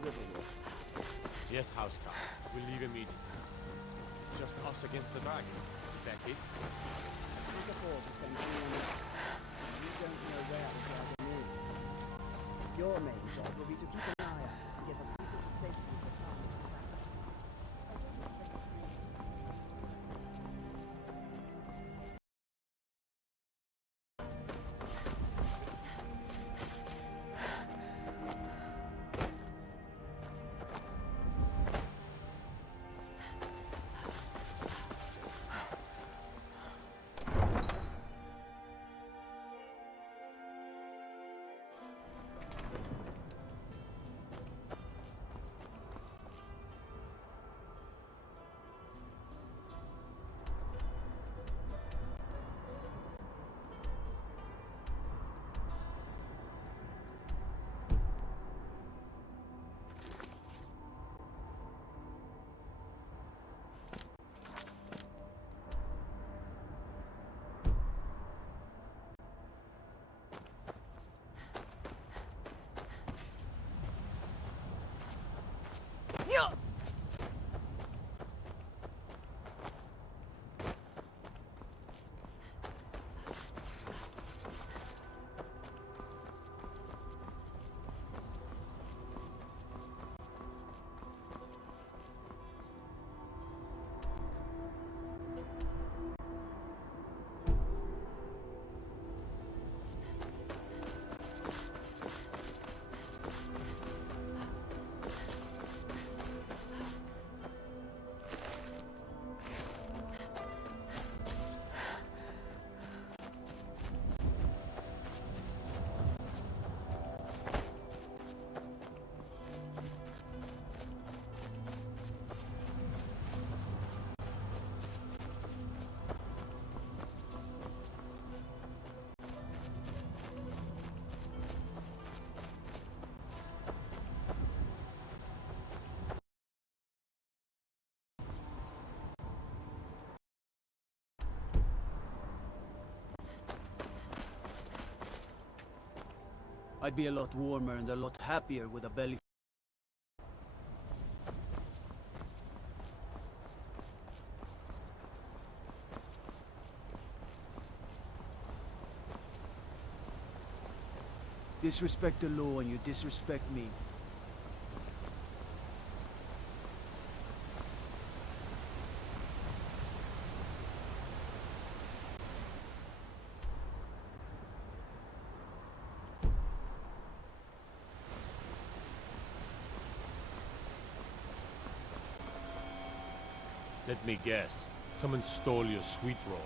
Riverwalk. Yes, Housecarl. We'll leave immediately. It's just us against the dragon. Is that it? We can afford to send anyone else. You don't know where the dragon is. Your main job will be to keep an eye out and get the people to safety for time. I don't expect you. I'd be a lot warmer and a lot happier with a belly. Disrespect the law and you disrespect me. Let me guess. Someone stole your sweet roll.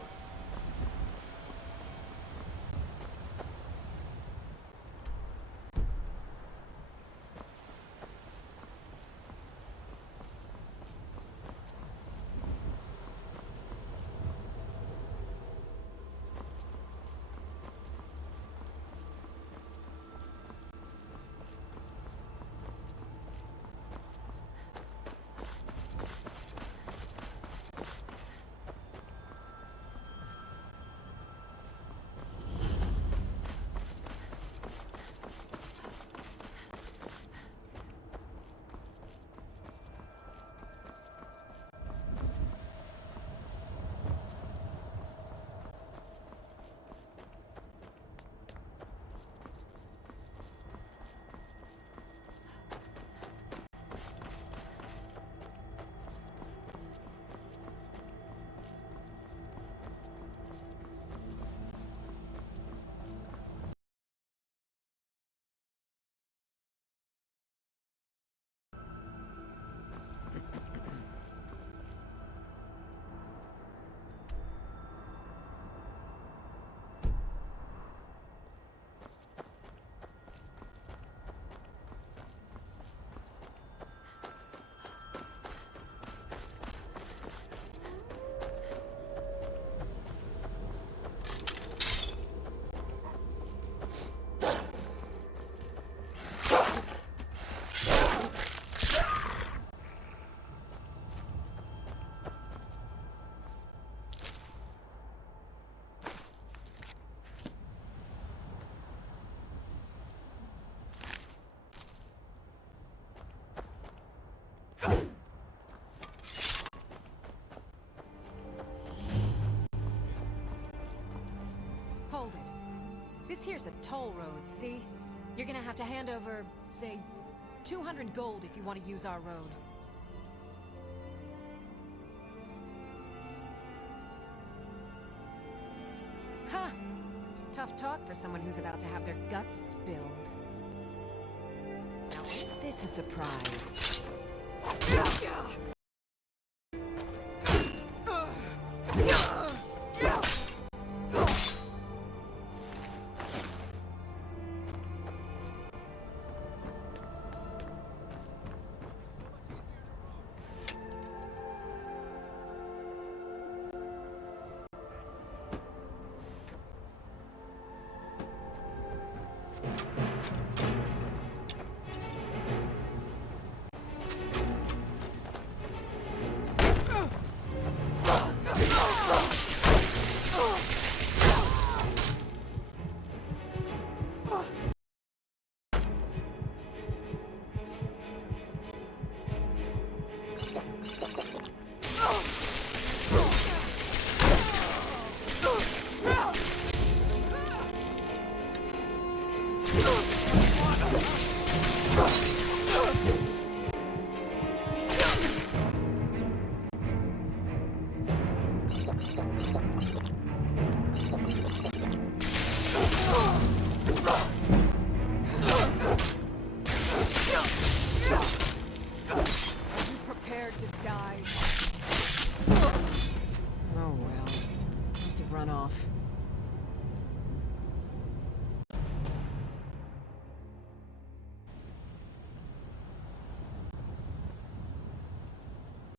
This here's a toll road, see? You're gonna have to hand over, say, 200 gold if you want to use our road. Ha! Tough talk for someone who's about to have their guts spilled. Now, isn't this a surprise? Oh well. Must have run off.